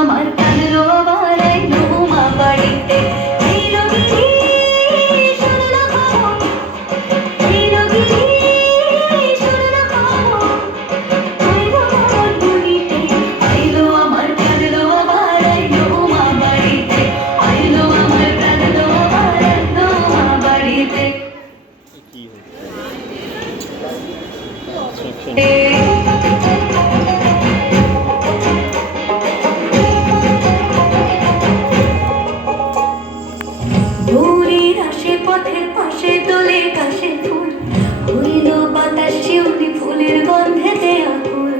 আমার কালো বালাই মা বাড়িতে পথের পাশে তোলে কাশে ফুল হইল বাতাস শিউলি ফুলের গন্ধেতে আকুল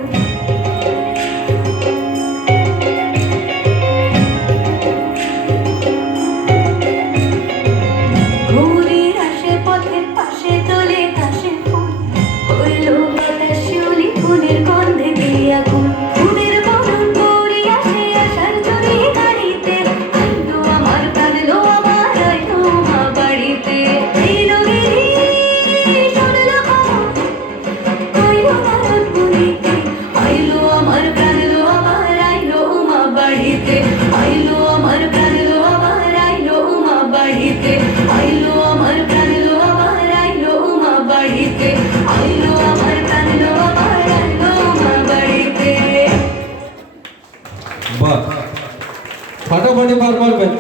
ঘুরির আসে পথের পাশে তোলে কাশে ফুল হইল বাতাস শিউলি ফুলের গন্ধেতে আকুল ফুলের বরণ করি আসে আসার চড়ি গাড়িতে আইলো আমার কাঁদলো আমার আইলো মা বাড়িতে আইলো আমার কাঁদলো আমার আইলো মা বাড়িতে আইলো আমার কাঁদলো আমার আইলো মা বাড়িতে আইলো আমার কাঁদলো আমার আইলো মা বাড়িতে আইলো আমার কাঁদলো আমার আইলো মা বাড়িতে। বাহ, ফাটাফাটি বার মারবেন।